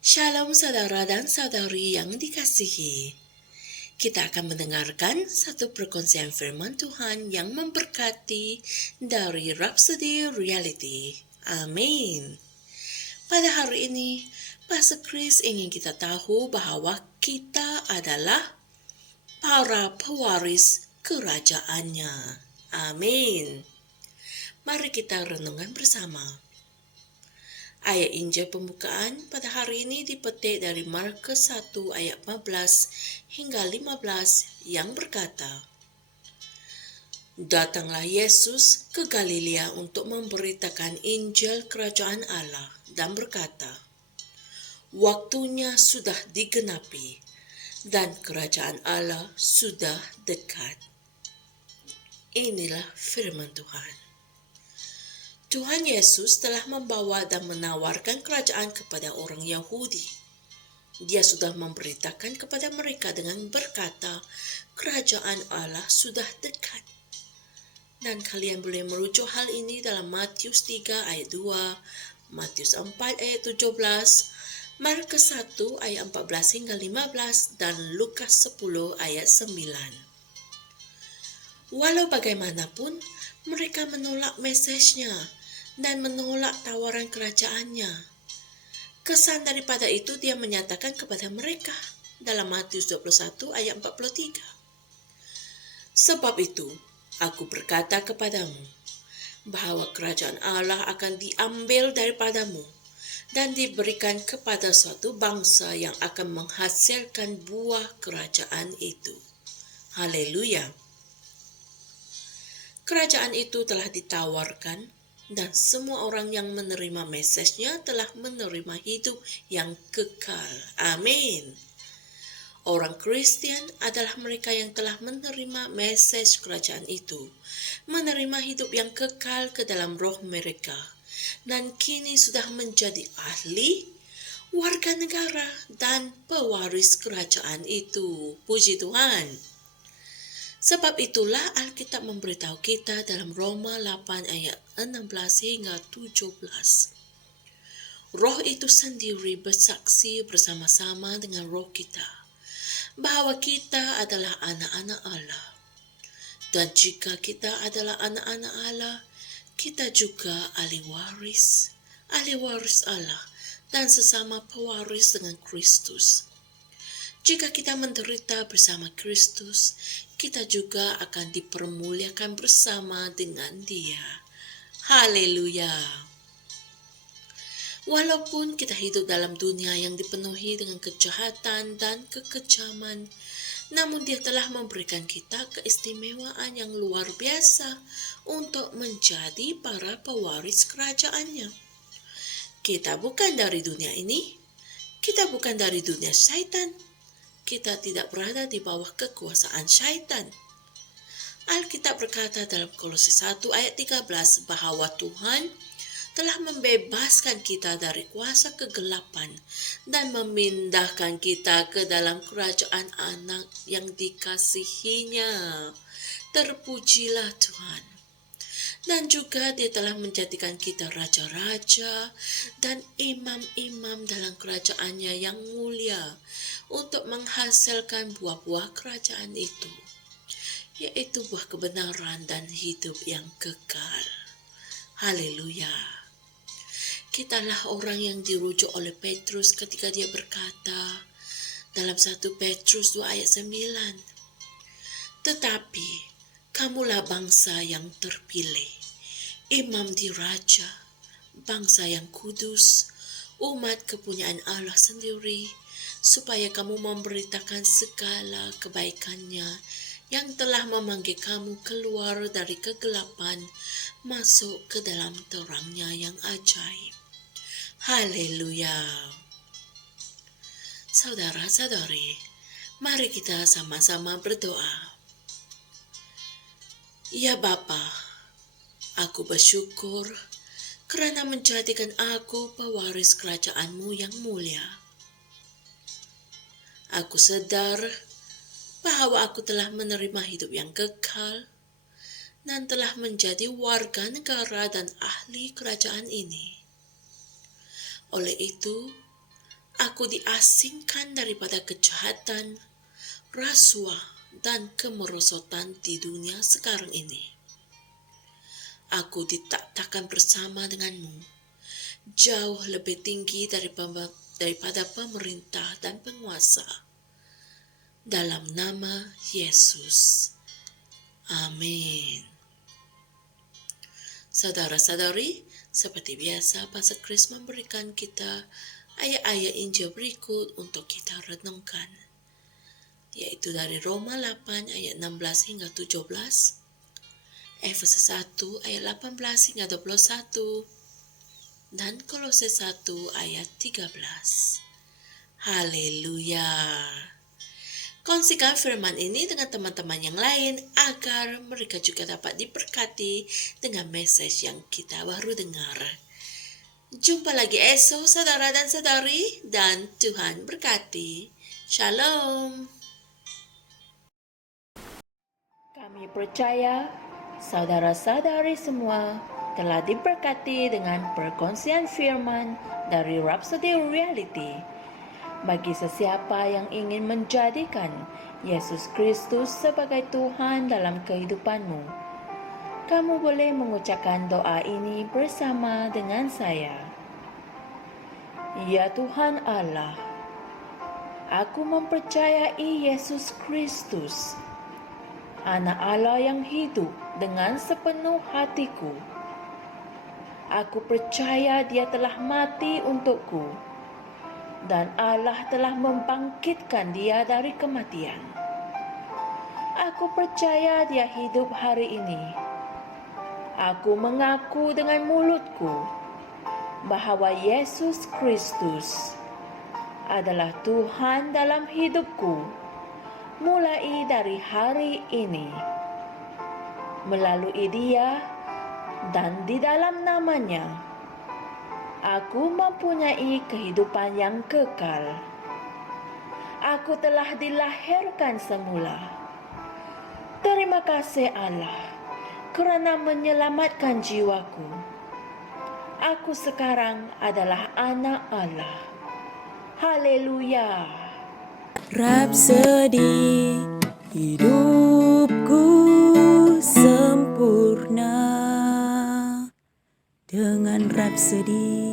Shalom saudara dan saudari yang dikasihi. Kita akan mendengarkan satu perkongsian firman Tuhan yang memberkati dari Rhapsody Reality. Amin. Pada hari ini, Pastor Chris ingin kita tahu bahwa kita adalah para pewaris kerajaannya. Amin. Mari kita renungkan bersama. Ayat Injil pembukaan pada hari ini dipetik dari Markus 1 ayat 14 hingga 15 yang berkata, Datanglah Yesus ke Galilea untuk memberitakan Injil kerajaan Allah dan berkata, Waktunya sudah digenapi dan kerajaan Allah sudah dekat. Inilah firman Tuhan. Tuhan Yesus telah membawa dan menawarkan kerajaan kepada orang Yahudi. Dia sudah memberitakan kepada mereka dengan berkata, kerajaan Allah sudah dekat. Dan kalian boleh merujuk hal ini dalam Matius 3 ayat 2, Matius 4 ayat 17, Markus 1 ayat 14 hingga 15, dan Lukas 10 ayat 9. Walau bagaimanapun, mereka menolak mesejnya dan menolak tawaran kerajaannya. Kesan daripada itu dia menyatakan kepada mereka dalam Matius 21 ayat 43. Sebab itu, aku berkata kepadamu, bahwa kerajaan Allah akan diambil daripadamu dan diberikan kepada suatu bangsa yang akan menghasilkan buah kerajaan itu. Haleluya. Kerajaan itu telah ditawarkan dan semua orang yang menerima mesejnya telah menerima hidup yang kekal. Amin. Orang Kristen adalah mereka yang telah menerima mesej kerajaan itu, menerima hidup yang kekal ke dalam roh mereka, dan kini sudah menjadi ahli, warga negara, dan pewaris kerajaan itu. Puji Tuhan. Sebab itulah Alkitab memberitahu kita dalam Roma 8 ayat 16 hingga 17. Roh itu sendiri bersaksi bersama-sama dengan roh kita, bahwa kita adalah anak-anak Allah. Dan jika kita adalah anak-anak Allah, kita juga ahli waris Allah, dan sesama pewaris dengan Kristus. Jika kita menderita bersama Kristus, kita juga akan dipermuliakan bersama dengan Dia. Haleluya. Walaupun kita hidup dalam dunia yang dipenuhi dengan kejahatan dan kekejaman, namun Dia telah memberikan kita keistimewaan yang luar biasa untuk menjadi para pewaris kerajaannya. Kita bukan dari dunia ini, kita bukan dari dunia syaitan. Kita tidak berada di bawah kekuasaan syaitan. Alkitab berkata dalam Kolose 1 ayat 13 bahwa Tuhan telah membebaskan kita dari kuasa kegelapan dan memindahkan kita ke dalam kerajaan anak yang dikasihinya. Terpujilah Tuhan. Dan juga Dia telah menjadikan kita raja-raja dan imam-imam dalam kerajaannya yang mulia untuk menghasilkan buah-buah kerajaan itu, yaitu buah kebenaran dan hidup yang kekal. Haleluya. Kitalah orang yang dirujuk oleh Petrus ketika dia berkata dalam 1 Petrus 2 ayat 9, Tetapi kamulah bangsa yang terpilih, imam diraja, bangsa yang kudus, umat kepunyaan Allah sendiri, supaya kamu memberitakan segala kebaikannya yang telah memanggil kamu keluar dari kegelapan masuk ke dalam terangnya yang ajaib. Haleluya. Saudara-saudari, mari kita sama-sama berdoa. Ya Bapa, aku bersyukur kerana menjadikan aku pewaris kerajaan-Mu yang mulia. Aku sedar bahwa aku telah menerima hidup yang kekal dan telah menjadi warga negara dan ahli kerajaan ini. Oleh itu, Aku diasingkan daripada kejahatan, rasuah, dan kemerosotan di dunia sekarang ini. Aku ditaktakan bersama denganmu, jauh lebih tinggi daripada pemerintah dan penguasa. Dalam nama Yesus. Amin. Saudara-saudari, seperti biasa Pastor Chris memberikan kita ayat-ayat Injil berikut untuk kita renungkan, yaitu dari Roma 8 ayat 16 hingga 17, Efesus 1 ayat 18 hingga 21, dan Kolose 1 ayat 13. Haleluya. Kongsikan firman ini dengan teman-teman yang lain agar mereka juga dapat diberkati dengan message yang kita baru dengar. Jumpa lagi esok saudara dan saudari, dan Tuhan berkati. Shalom. Kami percaya saudara-saudari semua telah diberkati dengan perkongsian firman dari Rhapsody Reality. Bagi sesiapa yang ingin menjadikan Yesus Kristus sebagai Tuhan dalam kehidupanmu, kamu boleh mengucapkan doa ini bersama dengan saya. Ya Tuhan Allah, aku mempercayai Yesus Kristus, Anak Allah yang hidup dengan sepenuh hatiku. Aku percaya Dia telah mati untukku, dan Allah telah membangkitkan Dia dari kematian. Aku percaya Dia hidup hari ini. Aku mengaku dengan mulutku bahwa Yesus Kristus adalah Tuhan dalam hidupku mulai dari hari ini. Melalui Dia dan di dalam nama-Nya, aku mempunyai kehidupan yang kekal. Aku telah dilahirkan semula. Terima kasih Allah kerana menyelamatkan jiwaku. Aku sekarang adalah anak Allah. Haleluya. Rhapsody hidupku sempurna dengan Rhapsody.